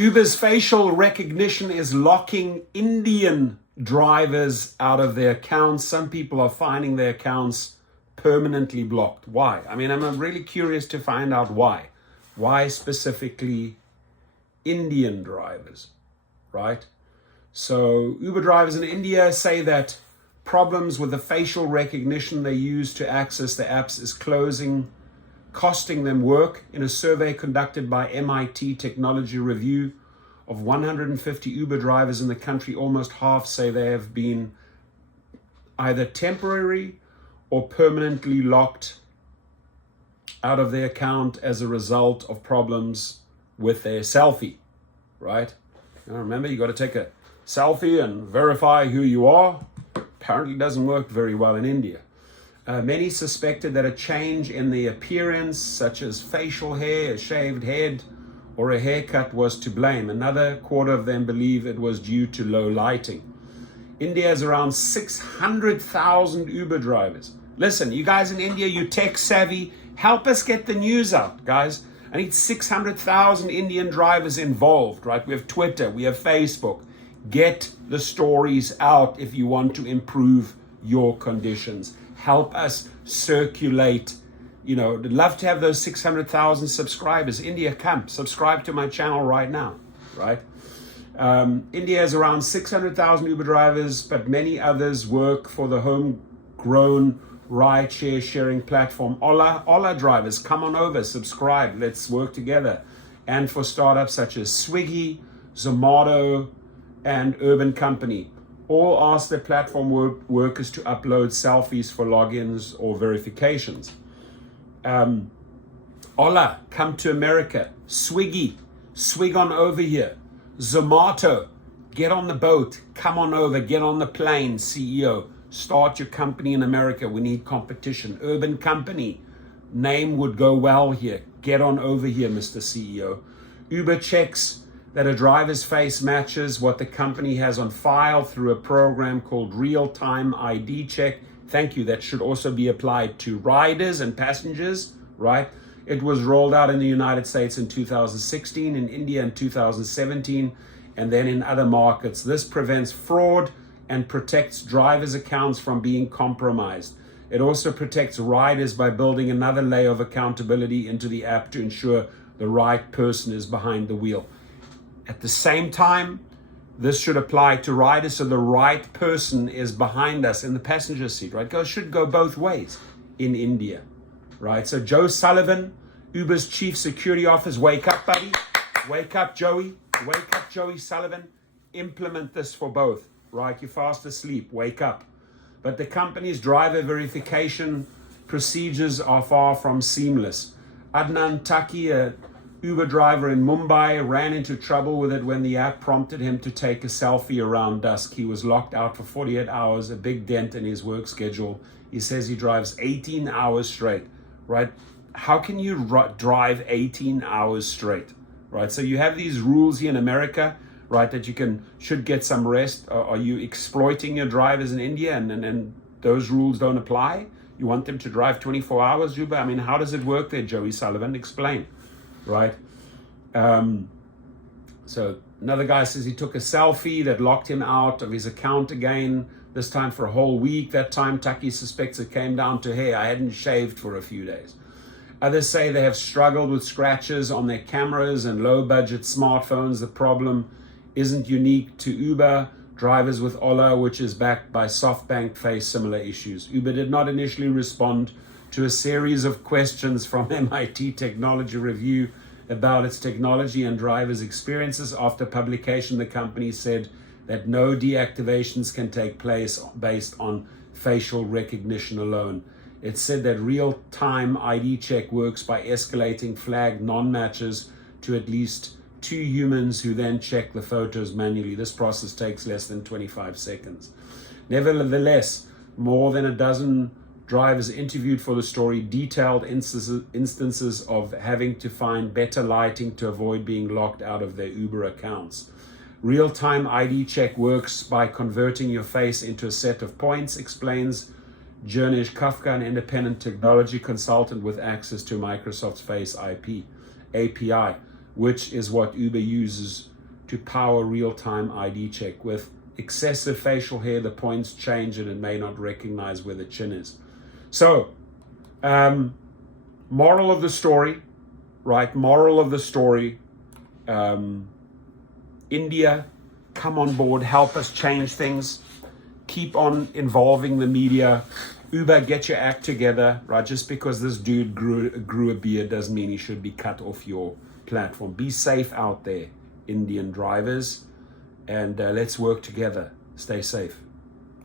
Uber's facial recognition is locking Indian drivers out of their accounts. Some people are finding their accounts permanently blocked. Why? I mean, I'm really curious to find out why. Why specifically Indian drivers, right? So Uber drivers in India say that problems with the facial recognition they use to access the apps is costing them work. In a survey conducted by MIT Technology Review of 150 Uber drivers in the country, almost half say they have been either temporary or permanently locked out of their account as a result of problems with their selfie, right? Now remember, you got to take a selfie and verify who you are. Apparently doesn't work very well in India. Many suspected that a change in the appearance, such as facial hair, a shaved head, or a haircut was to blame. Another quarter of them believe it was due to low lighting. India has around 600,000 Uber drivers. Listen, you guys in India, you tech savvy, help us get the news out, guys. I need 600,000 Indian drivers involved, right? We have Twitter, we have Facebook. Get the stories out if you want to improve your conditions. Help us circulate. You know, I'd love to have those 600,000 subscribers. India, come, subscribe to my channel right now, right? India has around 600,000 Uber drivers, but many others work for the homegrown rideshare sharing platform Ola drivers. Come on over, subscribe, let's work together. And for startups such as Swiggy, Zomato, and Urban Company, all ask their platform workers to upload selfies for logins or verifications. Ola, come to America. Swiggy, swig on over here. Zomato, get on the boat, come on over, get on the plane, CEO. Start your company in America. We need competition. Urban Company, name would go well here. Get on over here, Mr. CEO. Uber checks that a driver's face matches what the company has on file through a program called real-time ID check. Thank you. That should also be applied to riders and passengers, right? It was rolled out in the United States in 2016, in India in 2017, and then in other markets. This prevents fraud and protects drivers' accounts from being compromised. It also protects riders by building another layer of accountability into the app to ensure the right person is behind the wheel. At the same time, this should apply to riders, so the right person is behind us in the passenger seat, right? Should go both ways in India, right? So Joe Sullivan, Uber's chief security officer, wake up, buddy. Wake up, Joey. Wake up, Joey Sullivan. Implement this for both, right? You're fast asleep. Wake up. But the company's driver verification procedures are far from seamless. Adnan Taki, a Uber driver in Mumbai, ran into trouble with it when the app prompted him to take a selfie around dusk. He was locked out for 48 hours, a big dent in his work schedule. He says he drives 18 hours straight, right? How can you drive 18 hours straight, right? So you have these rules here in America, right, that you should get some rest. Are you exploiting your drivers in India and those rules don't apply? You want them to drive 24 hours, Uber? I mean, how does it work there, Joey Sullivan? Explain. Right? So another guy says he took a selfie that locked him out of his account again, this time for a whole week. That time, Taki suspects it came down to hair. I hadn't shaved for a few days. Others say they have struggled with scratches on their cameras and low-budget smartphones. The problem isn't unique to Uber. Drivers with Ola, which is backed by SoftBank, face similar issues. Uber did not initially respond to a series of questions from MIT Technology Review about its technology and drivers' experiences. After publication, the company said that no deactivations can take place based on facial recognition alone. It said that real-time ID check works by escalating flagged non-matches to at least 2 humans who then check the photos manually. This process takes less than 25 seconds. Nevertheless, more than a dozen drivers interviewed for the story detailed instances of having to find better lighting to avoid being locked out of their Uber accounts. Real-time ID check works by converting your face into a set of points, explains Jernej Kafka, an independent technology consultant with access to Microsoft's Face API. which is what Uber uses to power real-time ID check. With excessive facial hair, the points change and it may not recognize where the chin is. So, moral of the story, right? Moral of the story, India, come on board, help us change things, keep on involving the media. Uber, get your act together, right? Just because this dude grew a beard doesn't mean he should be cut off your platform. Be safe out there, Indian drivers, and let's work together. Stay safe.